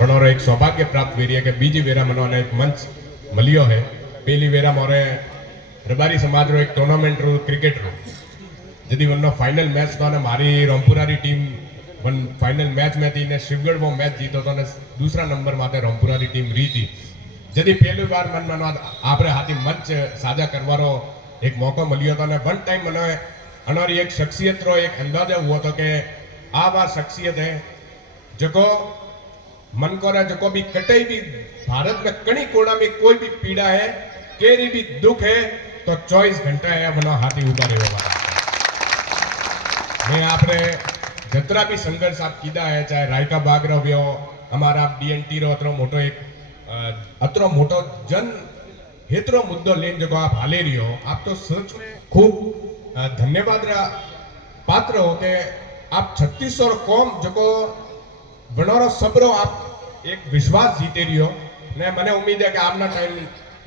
પણ એક સૌભાગ્ય પ્રાપ્ત વેરીએ કે બીજી વેરા મને એક મંચ મળ્યો है। पहली वेरा मोरे रबारी समाज रो एक टूर्नामेंट रो क्रिकेट रो जदी वनो फाइनल मैच तो ने मारी रामपुरारी टीम वन फाइनल मैच में थी ने शिवगढ़ वो मैच जीतो तो ने दूसरा नंबर माते रामपुरारी टीम री थी। जदी पहली बार मन आपरे हाथी मंच साझा करवारो एक मौको मिलियो तो ने वन टाइम मने अनोरी एक शख्सियत रो एक अंदाजा हुआ तो के आ बार शख्सियत है जको मन को रे जको भी कटई भी भारत में कणी कोना में कोई भी पीड़ा है केरी भी दुख है तो 24 घंटा है वनो हाथी उभा रहे वाला। मैं आपने जतरा भी संघर्ष आप कीधा है चाहे रायका बाग रो हमारा डीएनटी रो अतरो मोटो जन हेतरो मुद्दो लेन जो आप हाले रही हो आप तो सच में खूब धन्यवाद पात्र हो के आप 3600 कौम जो बनोरो सबरो आप एक विश्वास जीते रही हो ने मने उम्मीद है कि आपना टाइम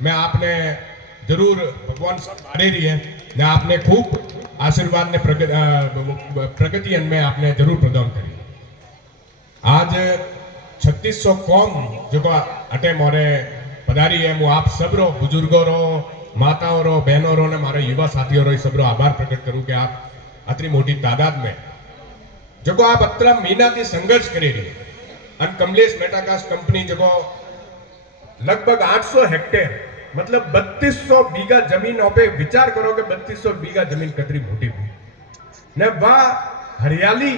में आपने जरूर भगवान सब बारे रही है ने आपने खूब आशीर्वाद ने प्रगति में आपने जरूर प्रदान करी। आज 3600 कौम जो अटे मोरे पधारी है वो आप सब रो बुजुर्गों रो माताओं रो बहनों रो ने मारे युवा साथियों रो सब रो आभार प्रकट करूं कि आप अतरी मोटी तादाद में जो आप अतरा महीना थी संघर्ष करे रही है। कमलेश मेटाकास्ट कंपनी जो लगभग 800 हेक्टेयर मतलब 3200 बीघा जमीन पे विचार करो कि 3200 बीघा जमीन कतरी मोटी हुई ने वा हरियाली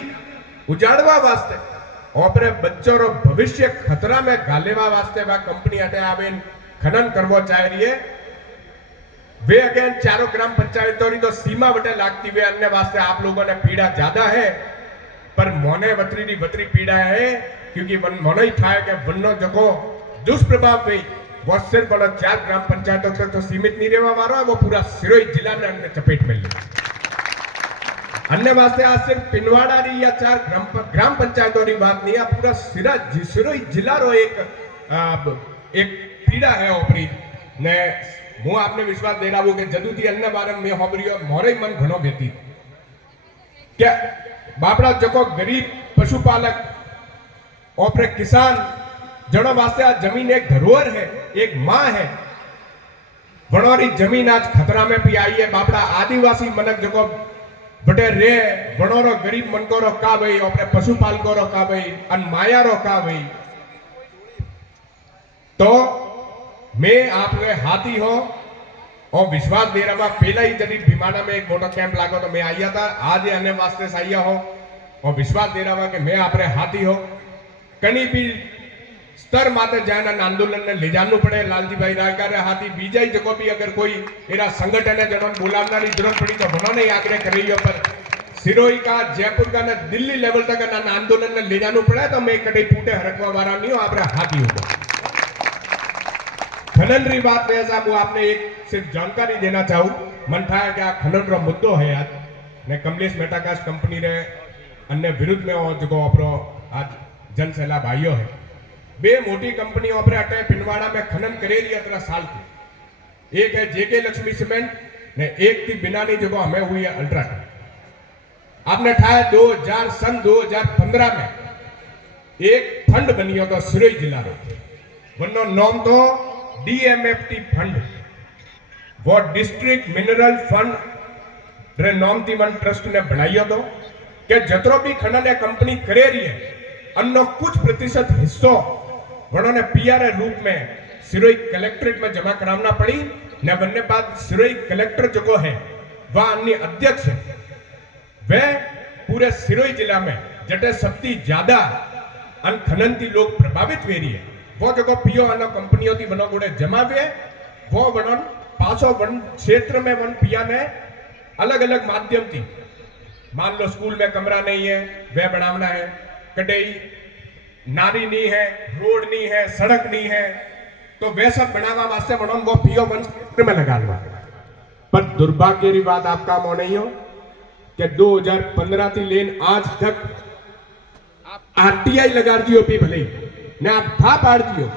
उजाड़वा वास्ते ओपरे बच्चों रो भविष्य खतरा में घालेवा वास्ते वा कंपनी अटे आवेन खनन करवो चाह रही है। वे अगेन चारों ग्राम पंचायतों री तो सीमा बटे लागती वे अन्य वास्ते आप लोगों ने पीड़ा ज्यादा है पर मोने वतरी पीड़ा है क्योंकि वन मोने ही था कि वनो जको दुष्प्रभाव भी वो सिर्फ 4 ग्राम पंचायतों तक तो सीमित नहीं रहवा वाला है वो पूरा सिरोही जिला में अन्य चपेट में ले अन्य वास्ते आज सिर्फ पिनवाड़ा री या 4 ग्राम पंचायतों की बात नहीं है पूरा सिरोही जिला रो एक पीड़ा है ओपरी ने हूँ आपने विश्वास दे रहा हूँ कि जदू थी अन्य बारे में होबरियो मोरे मन घणो बेती क्या बापड़ा जको गरीब पशुपालक ओपरे किसान जड़ो वास्ते आज जमीन एक धरोहर है एक मां है वणोरी जमीन आज खतरा में भी आई है। बापड़ा आदिवासी मनक जो बटे रे वणोरो गरीब मनको रो का भाई अपने पशुपालको रो का भाई अन माया रो का भाई तो मैं आपने हाथी हो और विश्वास दे रहा पहला ही जब भीमाना में एक मोटा कैंप लागो तो मैं आया था आज अन्य वास्ते से आया हो और विश्वास दे रहा कि मैं आपने हाथी हो कहीं भी स्तर माते जाना आंदोलन ने ले जाना पड़े लालजी भाई रायका रे हाथी बीजा ही जगह भी अगर कोई एरा संगठन है जन बोलावना की जरूरत पड़ी तो उन्होंने ही आग्रह कर रही हो पर सिरोही का जयपुर का न दिल्ली लेवल तक आंदोलन ने ले जाना पड़ा तो मैं कभी फूटे हरकवा वाला नहीं हो आप हाथी हो। खनन री बात ऐसा मैं आपने एक सिर्फ जानकारी देना चाहूँ मन था कि आ खनन रो मुद्दो है आज ने कमलेश मेटाकास्ट कंपनी रे अन्य विरुद्ध में और जो अपरो आज जन सैलाब भाइयों है बे मोटी कंपनी अपने अटे पिनवाड़ा में खनन करे रही अतरा साल की एक है जेके लक्ष्मी सीमेंट ने एक थी बिना नहीं जो हमें हुई है अल्ट्राटेक आपने ठाया 2015 में एक फंड बनी हो तो सिरोही जिला रो वनो नाम तो डीएमएफटी फंड वो डिस्ट्रिक्ट मिनरल फंड रे नाम थी वन ट्रस्ट ने बनाई तो कि जतरो भी खनन कंपनी करे रही है अन्नो कुछ प्रतिशत हिस्सों वनों पीआर रूप में सिरोही कलेक्ट्रेट में जमा कराना पड़ी ने बनने बाद सिरोही कलेक्टर जो है वह अन्य अध्यक्ष है वह पूरे सिरोही जिला में जटे सबसे ज्यादा अन खनन थी लोग प्रभावित वे रही है वो जो पीओ अनो कंपनियों थी वनो गुड़े जमा वे वो वनों पासो वन क्षेत्र में वन पिया ने अलग अलग माध्यम थी मान लो स्कूल में कमरा नहीं है वह बनावना है कटई नारी नहीं है रोड नहीं है सड़क नहीं है तो वे सब बनावा वास्ते वनों वो पीओ वन क्षेत्र में लगा लगा पर दुर्भाग्य की बात आपका मो नहीं हो कि 2015 थी लेन आज तक आप आरटीआई लगा दियो पी भले ने आप था पाड़ दियो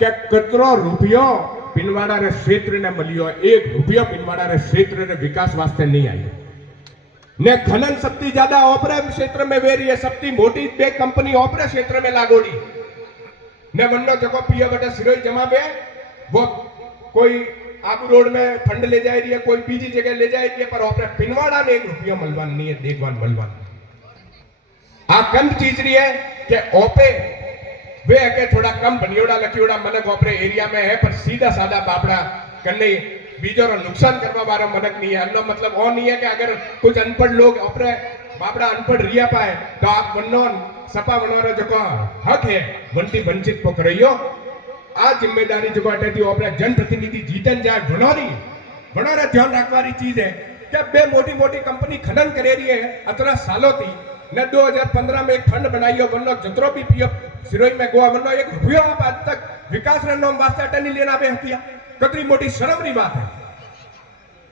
कि कतरो रुपयो पिनवाड़ा रे क्षेत्र ने मिलियो 1 रुपयो पिनवाड़ा रे क्षेत्र रे विकास वास्ते नहीं आई ने खनन सबसे ज्यादा ओपरे क्षेत्र में वे रही है सबसे मोटी बे कंपनी ओपरे क्षेत्र में लागोड़ी ने वन्नो जको पियो बेटा सिरोई जमा पे वो कोई आबू रोड में फंड ले जाए रही है, कोई बीजी जगह ले जाए रही है, पर अपने पिनवाड़ा ने 1 रुपया मलवान नहीं है, देखवान मलवान आ कम चीज रही है कि ओपे वे के थोड़ा कम बनियोड़ा लखियोड़ा मनक ओपरे एरिया में है, पर सीधा साधा बापड़ा कन्ने बीजों रो नुकसान करवा वाला मनक नहीं है। अन्नो मतलब वो नहीं है कि अगर कुछ अनपढ़ लोग ओपरे बापड़ा अनपढ़ रिया पाए तो आप वन्नो सपा वनोरे जो हक है वंटी वंचित को करियो। आ जिम्मेदारी जो अटेती ओपरे जनप्रतिनिधि जीतन जाए वनोरे ध्यान रखवारी चीज है कि बे मोटी मोटी कंपनी खनन करे रही है अतरा सालों थी ने 2015 में एक फंड बनाइयो वन्नो जतरो भी पियो सिरोई में गोवा वन्नो 1 रुपया आप आज तक विकास रे नाम वास्ते अटनी लेना बे हतिया कतरी मोटी शर्म री बात है।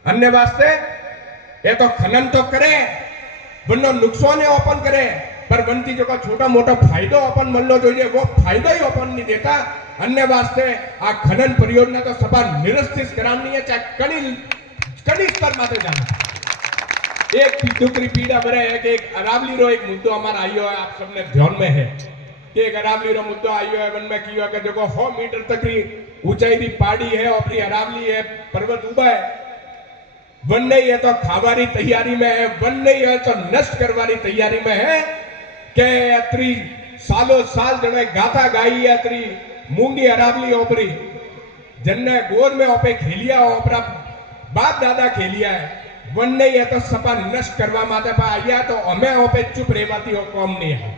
अन्य वास्ते ये तो खनन तो करे वन्नो नुकसान ओपन करे पर वंती जो का छोटा मोटा फायदो अपन मलनो જોઈએ वो फायदा ही अपन नहीं देता। अन्य वास्ते आ खनन परियोजना तो सभा निरस्तिस करानी है चाहे कड़ी स्तर माते जाना। एक दुकरी पीड़ा भरे है कि एक अरावली रो एक मुद्दो हमारा आयो है, आप सबने ध्यान में है कि एक अरावली रो मुद्दो आयो है वन में कियो कि देखो 100 मीटर तक की ऊंचाई री पहाड़ी है अपनी अरावली है पर्वत उबा है वन नहीं है तो खावारी तैयारी में है, वन नहीं है तो नष्ट करवारी तैयारी में है के अत्री सालों साल जने गाथा गाई है अत्री मूंगी अरावली ओपरी जन्ने गोद में ओपे खेलिया ओपरा बाप दादा खेलिया है वन नहीं है तो सपा नष्ट करवा माते पा आया तो हमें ओपे चुप रेवाती हो कौम नहीं है।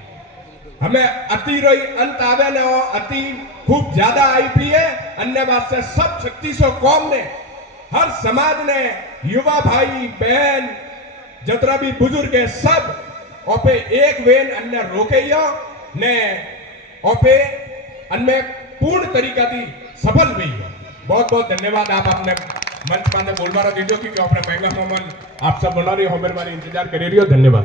हमें अति रोई अंत आवे न हो अति खूब ज्यादा आई पी है। अन्य बात से सब शक्ति सो कौम ने हर समाज ने युवा भाई बहन जतरा भी बुजुर्ग है सब ओपे एक वेन अन्य रोकेयो ने ओपे अन्य पूर्ण तरीका थी सफल हुई है। बहुत बहुत धन्यवाद आप अपने मंच पर बोलवारा दीजो क्योंकि अपने महंगा मोमन आप सब बना रही हो मेरे बारे इंतजार कर रही हो। धन्यवाद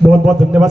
बहुत बहुत धन्यवाद।